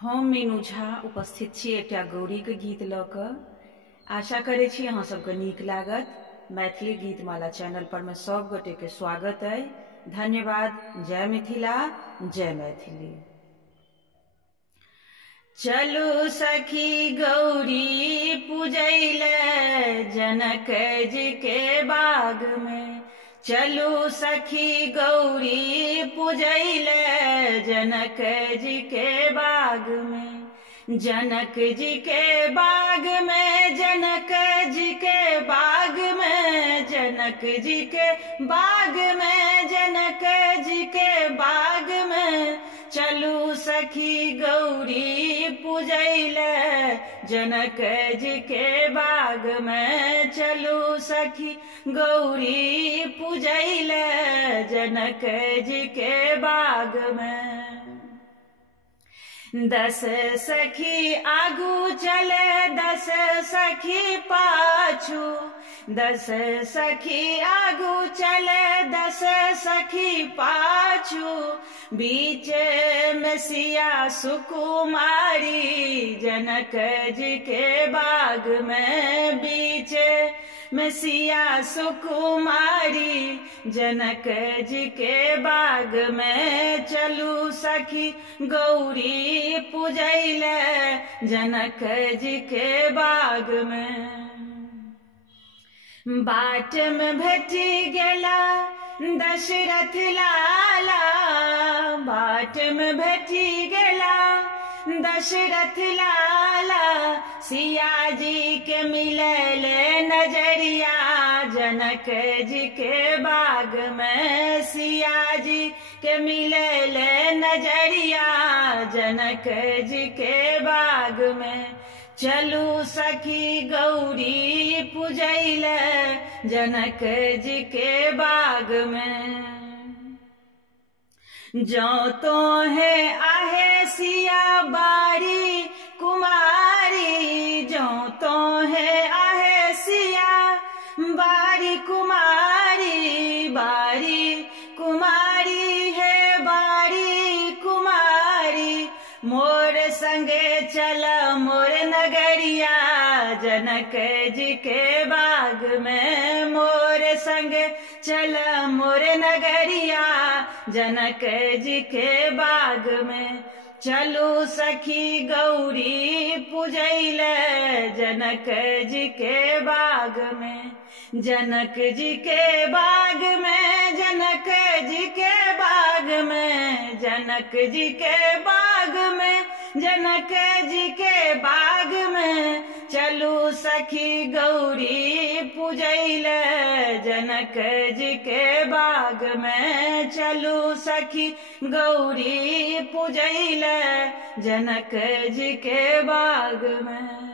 हम मीनू झा उपस्थित छी एकटा गौरी के गीत ल क। आशा करे छी अहाँ सबके नीक लागत। मैथिली गीतमाला चैनल पर में सब गोटे के स्वागत है। धन्यवाद। जय मिथिला, जय मैथिली। चलू सखी गौरी पूजैले जनक जी के बाग में। चलू सखी गौरी पूजैले जनक जी के बाग में। जनक जी के बाग में, जनक जी के बाग में, जनक जी के बाग में, जनक जी के बाग में। चलू सखी गौरी पूजैले जनक जी के बाग में। चलू सखी गौरी पूजैले जनक जी के बाग में। 10 सखी आगू चले 10 सखी पाछू। 10 सखी आगू चले 10 सखी पाछू। बीच में सिया सुकुमारी जनक जी के बाग में। बीच में सिया सुकुमारी जनक जी के बाग में। चलू सखी गौरी पूजैले जनक जी के बाग में। बाट में भेटी गेला दशरथ लाला। बाट में भेटी गेला दशरथ लाला। सिया जी के मिलले नजरिया जनक जी के बाग में। सिया जी के मिलले नजरिया जनक जी के बाग में। चलू सखी गौरी पूजैले जनक जी के बाग में। जो तो है आहे सिया बारी कुमारी। जो तो है आहे सिया बारी कुमारी। बारी कुमारी है बारी कुमारी। मोर संगे चल मोर नगरिया जनक जी के बाग में। मोर संगे चल मोर नगरिया जनक जी के बाग में। चलू सखी गौरी पूजैले जनक जी के बाग में। जनक जी के बाग में, जनक जी के बाग में, जनक जी के बाग में, जनक जी के बाग में। चलू सखी गौरी पूजैले जनक जी के बाग में। चलू सखी गौरी पूजैले जनक जी के बाग में।